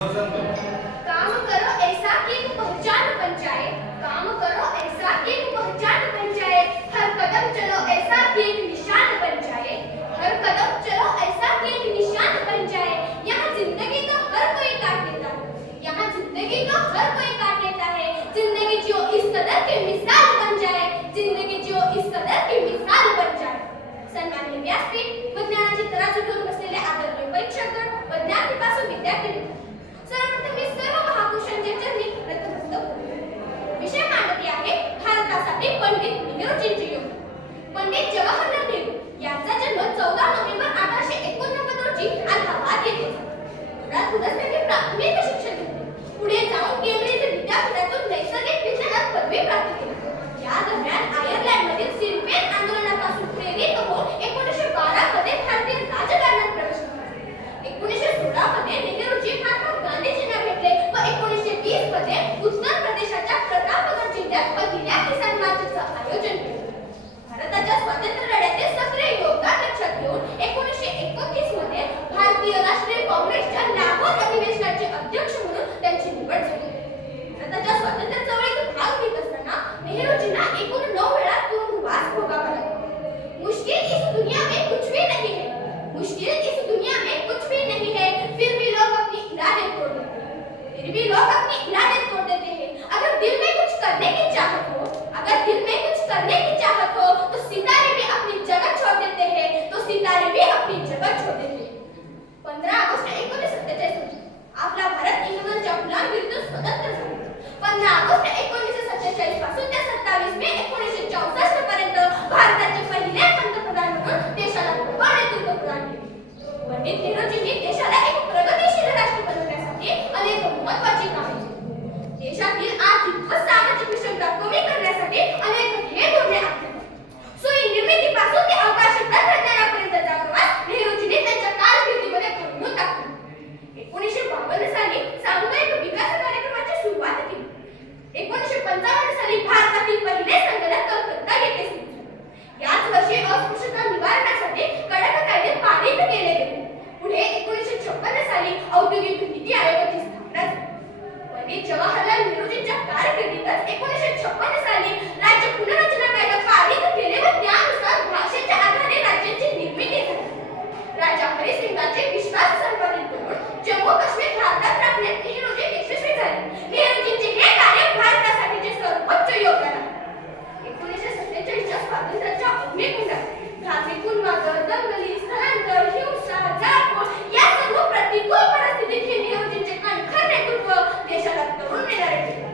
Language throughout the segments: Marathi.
काम करो ऐसा कि पहचान बन जाए, काम करो ऐसा कि पहचान बन जाए, हर कदम चलो ऐसा कि निशान बन जाए, हर कदम चलो ऐसा कि निशान बन जाए। यहाँ जिंदगी तो हर कोई काट लेता है, यहाँ जिंदगी तो हर कोई काट लेता है। जिंदगी जो इस कदर की मिसाल बन जाए, जिंदगी जो इस कदर की मिसाल बन जाए। सन्माननीय व्यासपीठ, विज्ञानाची तराजू घेऊन बसलेले आदरणीय परीक्षकगण, विद्यार्थीपासून विद्यार्थी सर्वप्रथम मी सर्व महापुरुषांच्या चरणी नतमस्तक होतो। विषय मांडते आहे भारतासाठी पंडित नेहरूजींचे योगदान। पंडित जवाहरलाल नेहरू यांचा जन्म 14 नोव्हेंबर 1889 रोजी अलाहाबाद येथे झाला। मुळात त्यांनी प्राथमिक शिक्षण घेतले, पुढे जाऊन केंब्रिज विद्यापीठातून नैसर्गिक विज्ञानात पदवी प्राप्त केली। या दरम्यान आयर्लंडमधील सिनपेन आंदोलनापासून प्रेरित होऊन 1912 मध्ये भारतीय राजकारणात प्रवेश केला। 1916 मध्ये नेहरूजी महात्मा गांधीजींना भेटले व 1920 मध्ये उत्तर प्रदेशाच्या प्रतापगड जिल्ह्यात पहिल्या किसान मार्चचे आयोजन केले। भारताच्या स्वातंत्र्य लढ्यातील सक्रिय योगदान लक्षात घेऊन 1929 मध्ये भारतीय राष्ट्रीय काँग्रेसच्या लाहोर अधिवेशनाचे अध्यक्ष म्हणून त्यांची निवड झाली। भारताच्या स्वातंत्र्य चळवळीत भाग घेत असताना नेहरूजींना एकूण 9 वेळा तुरुंगवास भोगावा लागला। मुश्किल इस दुनिया में कुछ भी नहीं है, मुश्किल इस दुनिया में कुछ भी नहीं है, फिर भी लोग अपनी इरादे तोड़ देते हैं, फिर भी लोग अपनी इरादे तोड़ देते हैं। अगर दिल में कुछ करने की चाहत हो, अगर दिल में कुछ करने की चाहत हो तो सितारे भी अपनी जगह छोड़ देते हैं, तो सितारे भी अपनी जगह छोड़ देते हैं। 15 ऑगस्ट 1947 रोजी आपला भारत इंग्रजांच्या गुलामगिरीतून स्वतंत्र झाला। 15 ऑगस्ट 1947 पासून ते 27 मे 1964 पर्यंत भारताचे पहिले पंतप्रधान म्हणून देशाला प्रभावी नेतृत्व प्रदान केले। पंडित नेहरूजींनी देशाला एक प्रगतिशील राष्ट्र बनवण्यासाठी अनेक महत्त्वाची कामे केली। देशातील आर्थिक व सामाजिक विषमता कमी करण्यासाठी अनेक ध्येय धोरणे आखली। सोयी निर्मितीपासून ते अवकाश तंत्रज्ञानापर्यंतचा प्रवास नेहरूजींनी त्यांच्या कारकिर्दीमध्ये घडवून टाकला। 1952 साली सामुदायिक विकास कार्यक्रमाची सुरुवात केली। 1955 साली भारतातील पहिले संगणक कलकत्ता येथे सुरू झाले। याच वर्षी अस्पृश्यता निवारणासाठी कडक कायदे पारित केले गेले। पुढे 1956 साली औद्योगिक नीती आयोगाची स्थापना झाली। पंडित जवाहरलाल नेहरूजींच्या कारकिर्दीतच 1956 साली राज्य पुनर्रचना कायदा पारित केले व त्यानुसार भाषेच्या आधारे राज्याची निर्मिती झाली। राजा हरिसिंगाचे विश्वास संपादित करून जम्मू काश्मीर भारतात राखण्यात नेहरूजी यशस्वी झाले। नेहरूजींचे हे कार्य भारतासाठीचे सर्वोच्च योगदान आहे। 1947 च्या स्वातंत्र्याच्या अग्निकुंडात घातली मागं दंगली, स्थलांतर, हिंसा, जाळपोळ या सर्व प्रतिकूल परिस्थितीत हे नेहरूजींचे कणखर नेतृत्व देशाला तरुण नेणारे ठरले।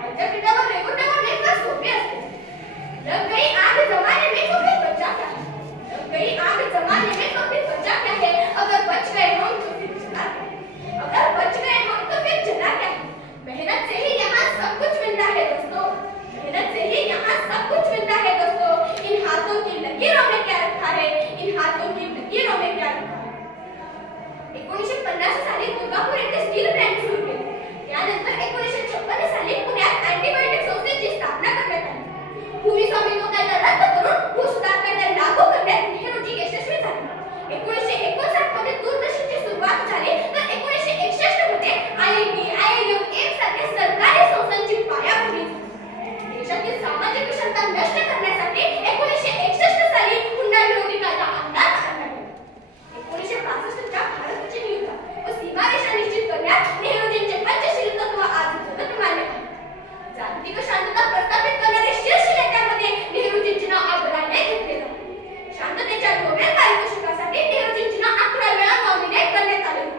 आजच्या पिठावर रेगोट्यावर लेखा सोपे असते। लग गई आग जमाने में तो फिर बचा क्या है, लग गई आग जमाने में तो फिर बचा क्या है, अगर बच गए हम तो फिर जला क्या है, अगर बच गए हम तो फिर जला क्या है। मेहनत से ही यहाँ सब कुछ मिलता है दोस्तों, मेहनत से ही यहाँ सब कुछ मिलता है दोस्तों। इन हाथों की लकीरों में क्या रखा है, इन हाथों की लकीरों में क्या रखा है। 1950 साली दुर्गापूर येथे स्टील प्लांट सुरू केले। त्यानंतर 1956 साली पुण्यात अँटीबायोटिक संस्थेची स्थापना करण्यात आली। भूमी स्वामित्व कायदा रद्द करून भूसुधार कायदा लागू करण्यात नेहरूजी यशस्वी झाले। 1959 मध्ये दूरदर्शनची सुरुवात झाली तर 1961 मध्ये IIT, IIM, एम्स सारख्या सरकारी संस्थांची पायाभरणी झाली। देशातील सामाजिक विषमता नष्ट करण्यासाठी 1961 साली हुंडा विरोधी कायदा अंमलात आणला गेला। 1965 च्या भारताची नियुक्ती व सीमारेषा निश्चित करण्यात नेहरूजींचे पंचशील तत्व आज जगमान्य आहे। जागतिक शांतता प्रस्थापित करणारे शीर्ष नेत्यांमध्ये नेहरूजींचे नाव आदराने घेतले जाते। शांततेच्या नोबेल पारितोषिकासाठी नेहरूजींचे नाव 11 वेळा नॉमिनेट करण्यात आले होते।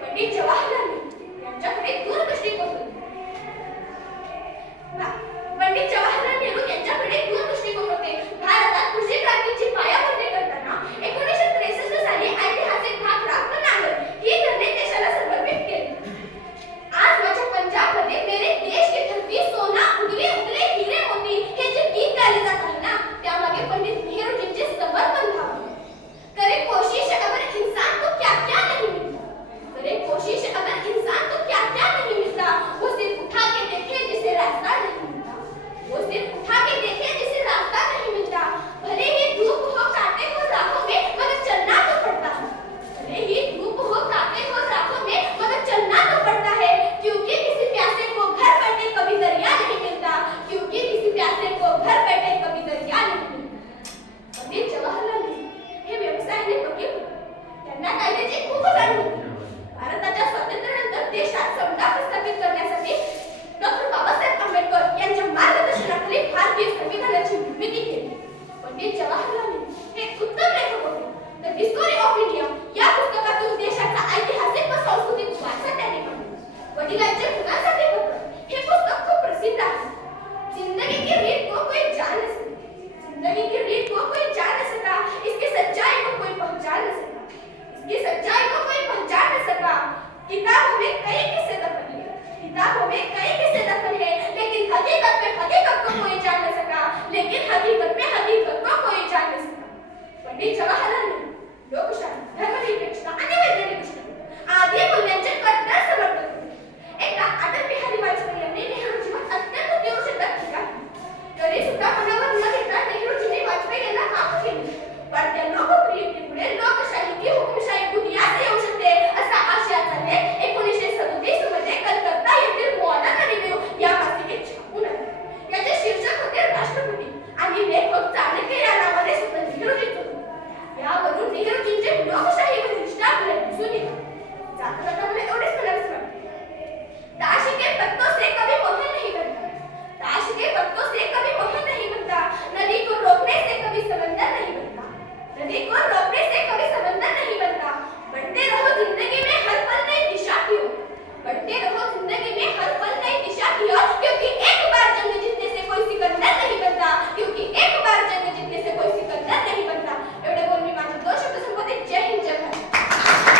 पंडित जवाहरलाल नेहरू यांच्याकडे दूरदृष्टिकोन होते। पंडित जवाहरलाल नेहरू यांच्याकडे दूरदृष्टिकोन होते। भारतात कृषी क्रांतीची पायाभरणी करताना 1963 साली ऐतिहासिक भाकरा नांगर ही धरणे देशाला समर्पित केली। आज माझ्या पंजाबमध्ये मेरे देश की धरती सोना उगले उगले हीरे मोती हे जे गीत गायले जात आहे ना, त्यामागे पंडित नेहरूजींचे समर्पण भाव आहे। करे कोशिश अगर इंसान को क्या क्या नहीं मिलता, करे कोशिश वडिलांचे खुनासाठी पत्र हे पुस्तक खूप प्रसिद्ध आहे. जिंदगी की रीत को कोई जान न सका, जिंदगी की रीत को कोई जान न सका, इसकी सच्चाई को कोई पहचान न सका, इसकी सच्चाई को कोई पहचान न सका. किताबों में कई किस्से दफन है, किताबों में कई किस्से दफन है, लेकिन हकीकत में हकीकत को कोई जान न सका, लेकिन हकीकत में हकीकत को कोई जान न सका. पंडित जवाहरलाल नेहरू लोकशाही, धर्मनिरपेक्षता आणि वैज्ञानिक दृष्टिकोन आदी मूल्य